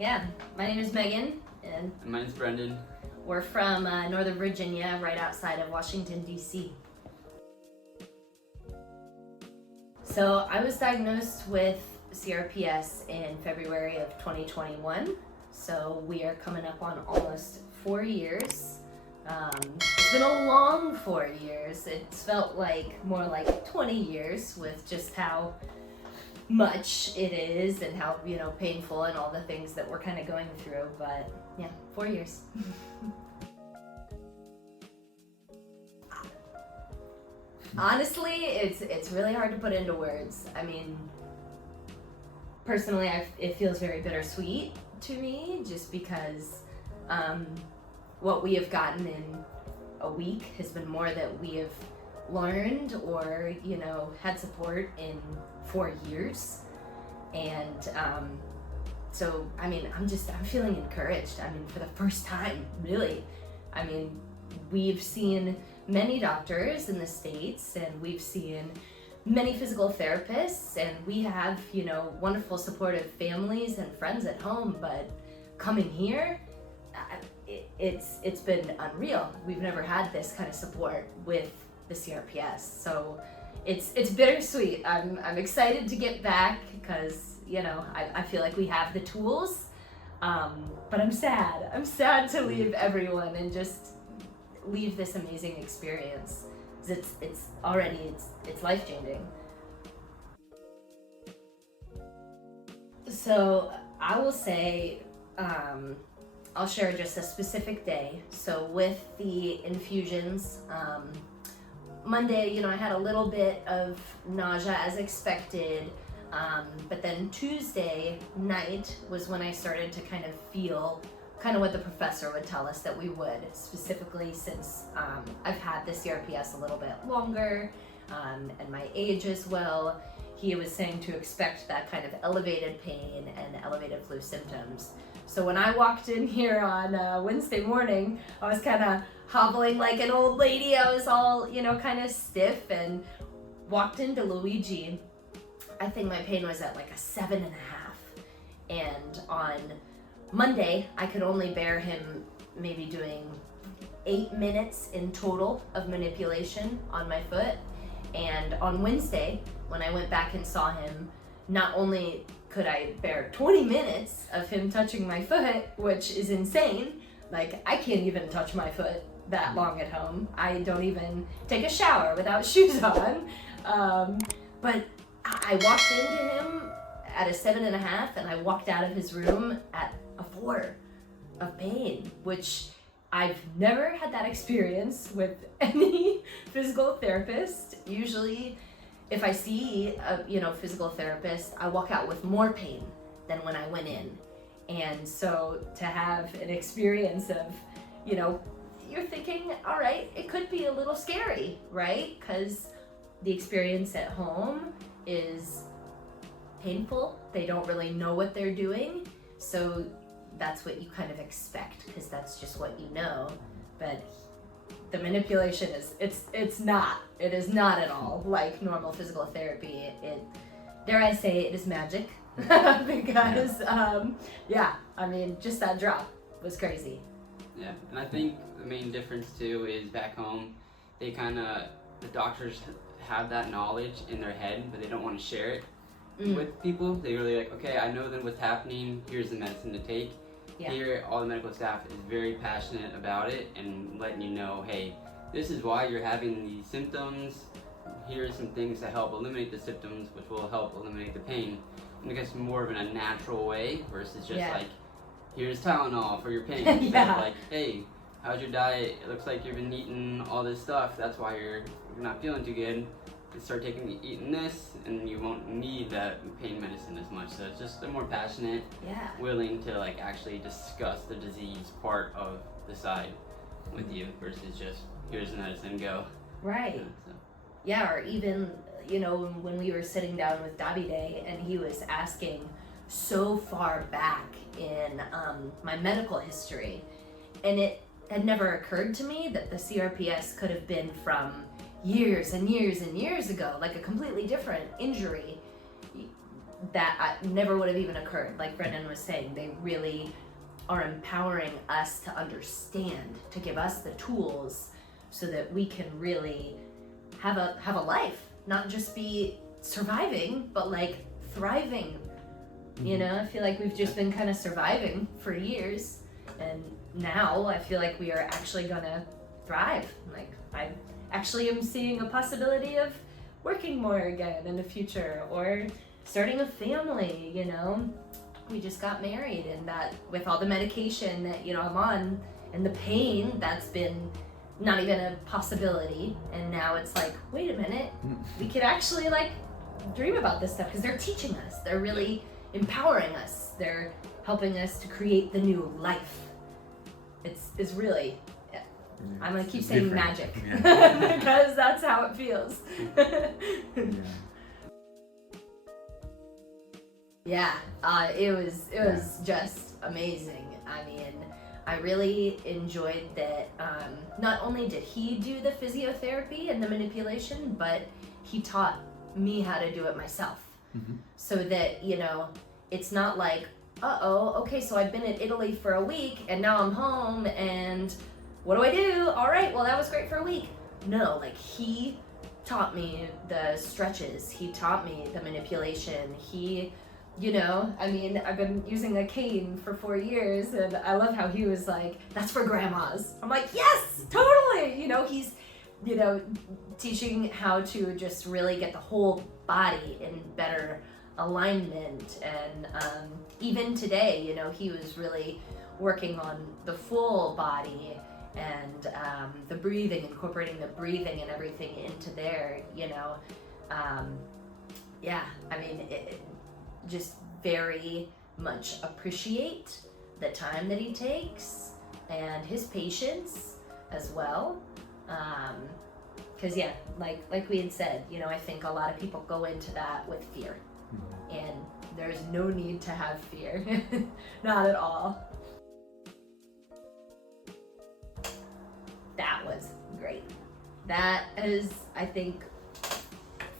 Yeah, my name is Megan, and And my name's Brendan. we're from Northern Virginia, right outside of Washington, D.C. So I was diagnosed with CRPS in February of 2021, so we are coming up on almost 4 years. It's been a long 4 years. It's felt like more like 20 years with just how much it is and how, painful and all the things that we're kind of going through, but yeah, 4 years. Honestly, it's really hard to put into words. I mean, personally, it feels very bittersweet to me, just because what we have gotten in a week has been more that we have learned or had support in 4 years. And so I'm feeling encouraged. For the first time, really. We've seen many doctors in the States, and we've seen many physical therapists, and we have wonderful supportive families and friends at home, but coming here, it's been unreal. We've never had this kind of support with the CRPS, so it's bittersweet. I'm excited to get back because I feel like we have the tools, but I'm sad to leave everyone and just leave this amazing experience. It's life-changing. So I will say, I'll share just a specific day. So with the infusions, Monday, I had a little bit of nausea as expected, but then Tuesday night was when I started to kind of feel what the professor would tell us that we would, specifically since I've had the CRPS a little bit longer, and my age as well. He was saying to expect that kind of elevated pain and elevated flu symptoms. So when I walked in here on Wednesday morning, I was kind of hobbling like an old lady. I was all, kind of stiff, and walked into Luigi. I think my pain was at like a 7.5. And on Monday, I could only bear him maybe doing 8 minutes in total of manipulation on my foot. And on Wednesday, when I went back and saw him, not only could I bear 20 minutes of him touching my foot, which is insane. Like, I can't even touch my foot that long at home. I don't even take a shower without shoes on. But I walked into him at a 7.5, and I walked out of his room at a 4 of pain, which I've never had that experience with any physical therapist. Usually, if I see a physical therapist, I walk out with more pain than when I went in. And so to have an experience of, you're thinking, all right, it could be a little scary, right? Because the experience at home is painful. They don't really know what they're doing. So that's what you kind of expect, because that's just what you know. But the manipulation it is not at all like normal physical therapy. Dare I say, it is magic. Because just that drop was crazy. Yeah, and I think the main difference too is back home, the doctors have that knowledge in their head, but they don't want to share it with people. They really like, okay, I know then what's happening, here's the medicine to take. Yeah. Here, all the medical staff is very passionate about it and letting you know, hey, this is why you're having these symptoms. Here's some things to help eliminate the symptoms, which will help eliminate the pain. And I guess more of in a natural way versus just like, here's Tylenol for your pain. Instead of like, hey, how's your diet? It looks like you've been eating all this stuff. That's why you're not feeling too good. And start eating this, and you won't need that pain medicine as much. So it's just they're more passionate, willing to like actually discuss the disease part of the side with you versus just here's the medicine, go. Right. Yeah, or even when we were sitting down with Davide, and he was asking so far back in my medical history, and it had never occurred to me that the CRPS could have been from years and years and years ago, like a completely different injury. that never would have even occurred. Like Brendan was saying, they really are empowering us to understand, to give us the tools so that we can really have a life, not just be surviving, but like thriving. You know, I feel like we've just been kind of surviving for years, and now I feel like we are actually gonna thrive. Like I actually am seeing a possibility of working more again in the future, or starting a family. You know, we just got married, and that with all the medication that, you know, I'm on and the pain, that's been not even a possibility. And now it's like, wait a minute, we could actually like dream about this stuff, because they're teaching us, they're really empowering us, they're helping us to create the new life. It's really, I'm gonna keep saying magic, because that's how it feels. It was just amazing. I mean, I really enjoyed that. Not only did he do the physiotherapy and the manipulation, but he taught me how to do it myself. So that, you know, it's not like, okay, so I've been in Italy for a week and now I'm home and what do I do? All right, well, that was great for a week. No, like he taught me the stretches, he taught me the manipulation, he, you know, I mean, I've been using a cane for 4 years, and I love how he was like, that's for grandmas. I'm like, yes, totally. You know, he's, you know, teaching how to just really get the whole body in better alignment. And even today, you know, he was really working on the full body and the breathing, incorporating the breathing and everything into there, you know. I mean, just very much appreciate the time that he takes and his patience as well. Because like we had said, you know, I think a lot of people go into that with fear, and there's no need to have fear. Not at all. That was great. That is, I think,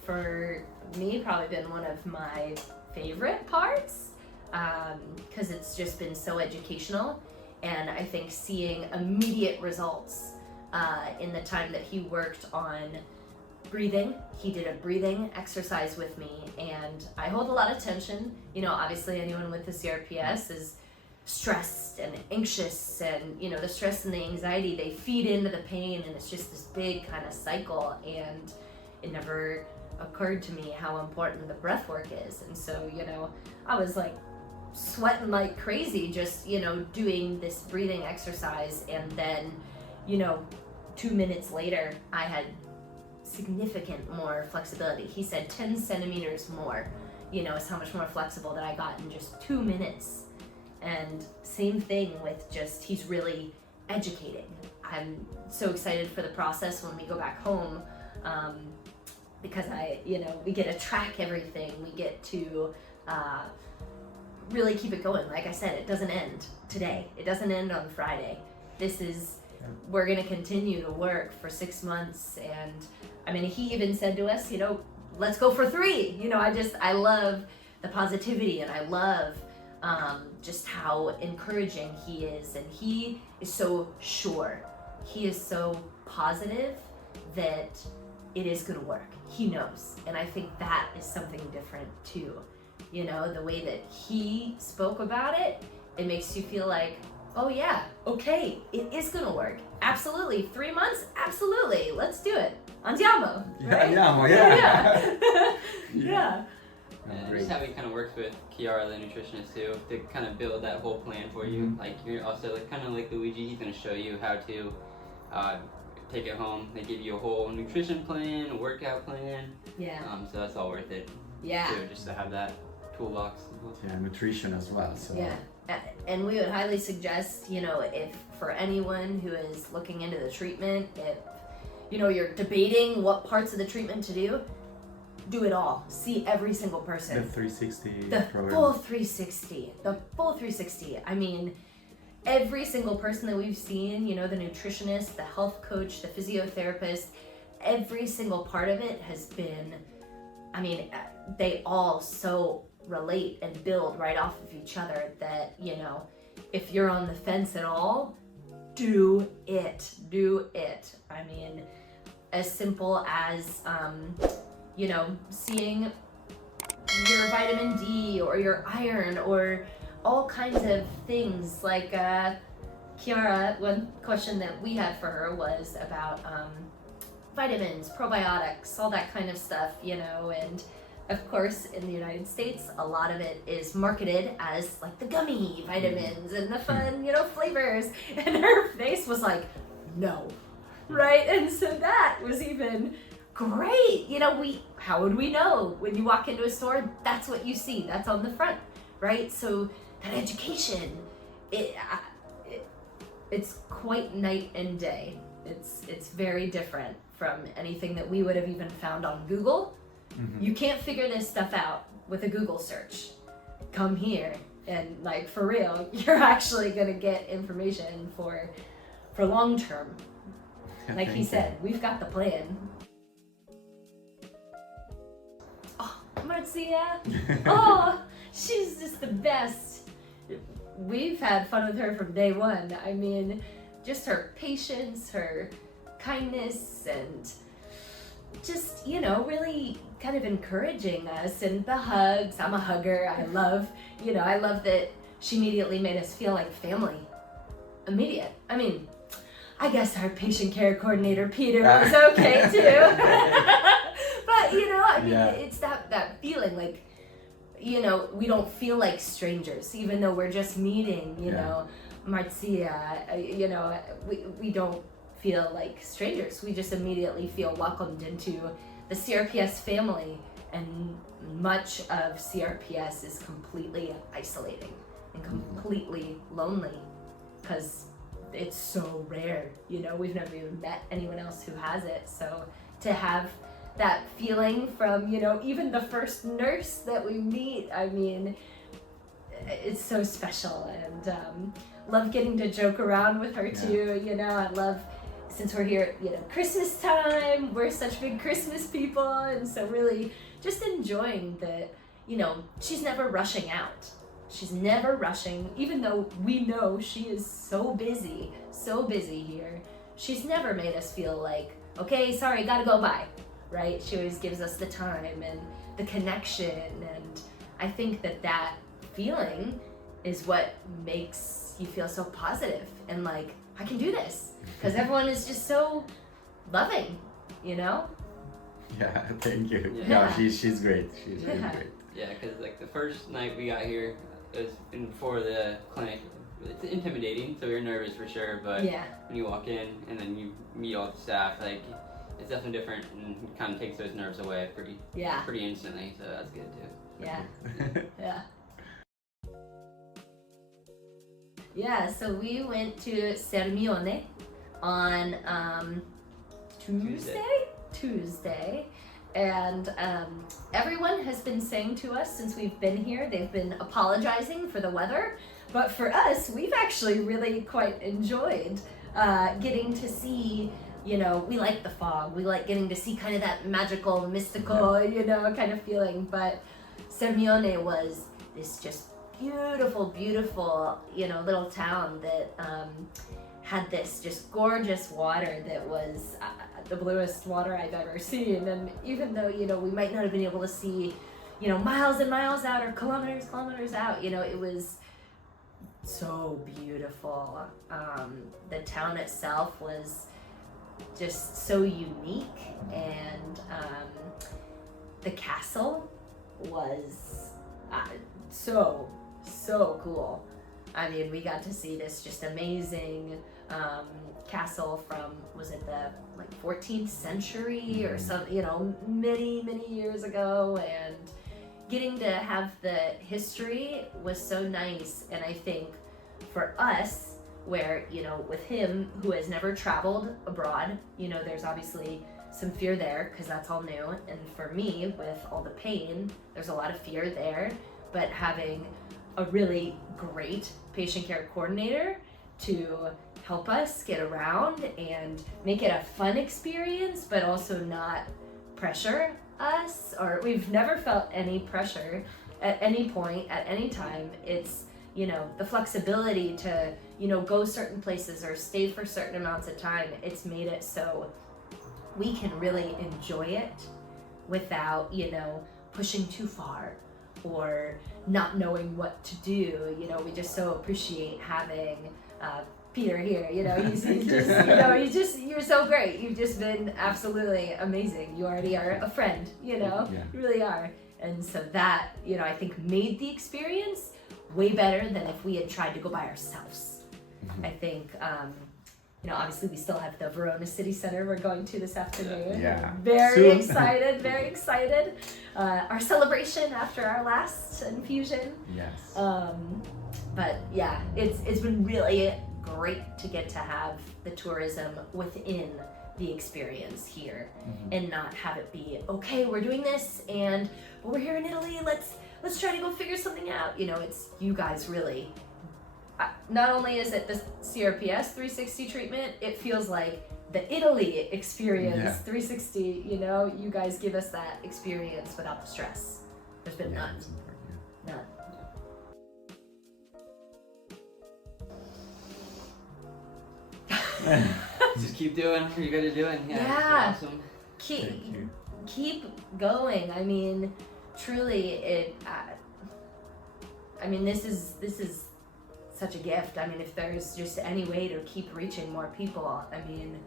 for me, probably been one of my favorite parts, because it's just been so educational, and I think seeing immediate results in the time that he worked on breathing. He did a breathing exercise with me, and I hold a lot of tension. You know, obviously anyone with the CRPS is stressed and anxious, and, you know, the stress and the anxiety, they feed into the pain, and it's just this big kind of cycle, and it never occurred to me how important the breath work is. And so, you know, I was like sweating like crazy just, you know, doing this breathing exercise, and then, you know, 2 minutes later I had significant more flexibility. He said 10 centimeters more, you know, is how much more flexible that I got in just 2 minutes. And same thing with just, he's really educating. I'm so excited for the process when we go back home, because we get to track everything. We get to really keep it going. Like I said, it doesn't end today. It doesn't end on Friday. We're gonna continue to work for 6 months. And I mean, he even said to us, you know, let's go for 3. You know, I love the positivity, and I love just how encouraging he is. And he is so sure. He is so positive that it is gonna work. He knows. And I think that is something different too. You know, the way that he spoke about it, it makes you feel like, oh yeah, okay, it is gonna work. Absolutely. 3 months? Absolutely. Let's do it. Andiamo. Right? Andiamo, yeah. Yeah. And just how he kind of works with Kiara, the nutritionist, too, to kind of build that whole plan for you. Like, you're also kind of like Luigi, he's going to show you how to take it home. They give you a whole nutrition plan, a workout plan. Yeah. So that's all worth it. Yeah. Too, just to have that toolbox. Yeah, nutrition as well. So. Yeah. And we would highly suggest, you know, if for anyone who is looking into the treatment, if, you know, you're debating what parts of the treatment to do it all. See every single person. The 360 program. Full 360. The full 360. I mean, every single person that we've seen, you know, the nutritionist, the health coach, the physiotherapist, every single part of it has been, I mean, they all so relate and build right off of each other, that, you know, if you're on the fence at all, do it. I mean, as simple as, you know, seeing your vitamin D or your iron or all kinds of things. Like Kiara, one question that we had for her was about vitamins, probiotics, all that kind of stuff, you know, and of course in the United States a lot of it is marketed as like the gummy vitamins and the fun, you know, flavors, and her face was like, no, right? And so that was even great. You know, how would we know? When you walk into a store, that's what you see, that's on the front, right? So that education, it's quite night and day. It's very different from anything that we would have even found on Google. You can't figure this stuff out with a Google search. Come here and, like, for real, you're actually gonna get information for long term. Like he said, we've got the plan. Oh, Marcia. Oh, she's just the best. We've had fun with her from day one. I mean, just her patience, her kindness, and just, you know, really kind of encouraging us, and the hugs. I'm a hugger. I love that she immediately made us feel like family. Immediate. I mean, I guess our patient care coordinator, Peter, was okay too. But, you know, I mean, it's that feeling like, you know, we don't feel like strangers, even though we're just meeting, you know, Marcia, you know, we don't feel like strangers. We just immediately feel welcomed into the CRPS family, and much of CRPS is completely isolating and completely lonely because it's so rare, you know, we've never even met anyone else who has it. So to have that feeling from, you know, even the first nurse that we meet, I mean, it's so special. And love getting to joke around with her too, you know. I love, since we're here, you know, Christmas time, we're such big Christmas people, and so really just enjoying that, you know, she's never rushing out. She's never rushing, even though we know she is so busy here. She's never made us feel like, okay, sorry, gotta go, bye, right? She always gives us the time and the connection, and I think that feeling is what makes you feel so positive and like, I can do this, because everyone is just so loving, you know? Yeah, thank you. Yeah. No, she's great. She's really great. Yeah, because like the first night we got here, it was before the clinic. It's intimidating, so we were nervous for sure. But when you walk in and then you meet all the staff, like it's definitely different, and kind of takes those nerves away pretty instantly. So that's good too. Yeah. Yeah. So we went to Testimonial on Tuesday. And everyone has been saying to us since we've been here, they've been apologizing for the weather, but for us, we've actually really quite enjoyed getting to see, you know, we like the fog, we like getting to see kind of that magical, mystical, you know, kind of feeling. But Sermione was this just beautiful, you know, little town that had this just gorgeous water that was the bluest water I've ever seen. And even though, you know, we might not have been able to see, you know, miles and miles out or kilometers out, you know, it was so beautiful. The town itself was just so unique, and the castle was so cool. I mean, we got to see this just amazing castle from, was it the like 14th century or some, you know, many years ago, and getting to have the history was so nice. And I think for us, where, you know, with him who has never traveled abroad, you know, there's obviously some fear there because that's all new, and for me with all the pain, there's a lot of fear there. But having a really great patient care coordinator to help us get around and make it a fun experience, but also not pressure us, or we've never felt any pressure. at any point, at any time. It's, you know, the flexibility to, you know, go certain places or stay for certain amounts of time. It's made it so we can really enjoy it without, you know, pushing too far or not knowing what to do. You know, we just so appreciate having Peter here. You know, he's just, you know, you're so great. You've just been absolutely amazing. You already are a friend, you know, you really are. And so that, you know, I think made the experience way better than if we had tried to go by ourselves. I think, you know, obviously we still have the Verona City Center we're going to this afternoon. Yeah. Very Soon. excited, very excited. Our celebration after our last infusion. Yes. But yeah, it's been really great to get to have the tourism within the experience here and not have it be, okay, we're doing this and we're here in Italy, let's try to go figure something out. You know, it's you guys really, not only is it the CRPS 360 treatment, it feels like the Italy experience 360, you know, you guys give us that experience without the stress. There's been none. None. Just keep doing what you guys are doing. Yeah. It's awesome. Keep going. I mean, truly, I mean, this is such a gift. I mean, if there's just any way to keep reaching more people, I mean,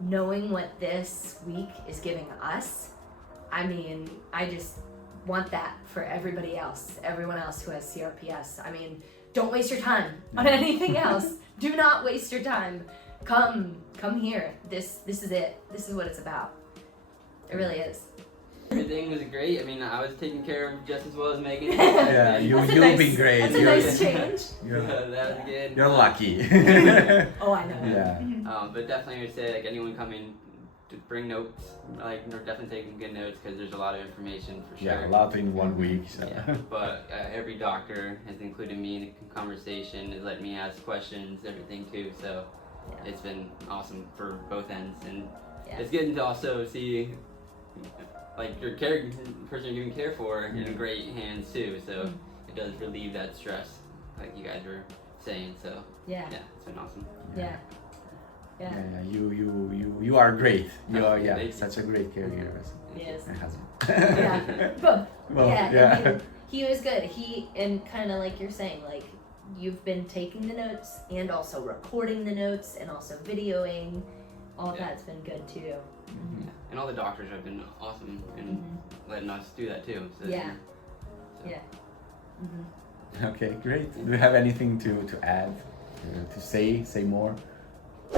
knowing what this week is giving us, I mean, I just want that for everybody else, everyone else who has CRPS. I mean, don't waste your time on anything else. Do not waste your time. Come here. This is it. This is what it's about. It really is. Everything was great. I mean, I was taken care of just as well as Meghan. Yeah, you've been great. That's a nice change. That was good. You're lucky. Oh, I know. Yeah. But definitely I would say, like, anyone coming to bring notes, like, we're definitely taking good notes because there's a lot of information for sure. Yeah, a lot in 1 week. So. Yeah, but every doctor has included me in the conversation, has let me ask questions, everything too. So it's been awesome for both ends, and it's good to also see like your person you're giving care for in great hands too. So it does relieve that stress, like you guys were saying. So yeah, it's been awesome. Yeah. You are great. You are such a great caregiver. Yes. My husband. Yeah. Both. Well, and he was good. And kind of like you're saying, like you've been taking the notes and also recording the notes and also videoing. All of that's been good too. Yeah. And all the doctors have been awesome in letting us do that too. So Okay, great. Do you have anything to add? To say more?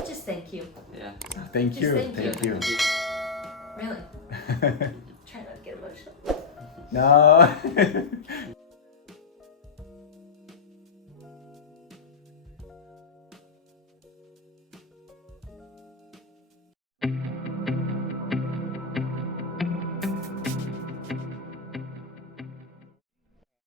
Just thank you. Yeah. Thank you. Thank you. Thank you. Really. Try not to get emotional. No.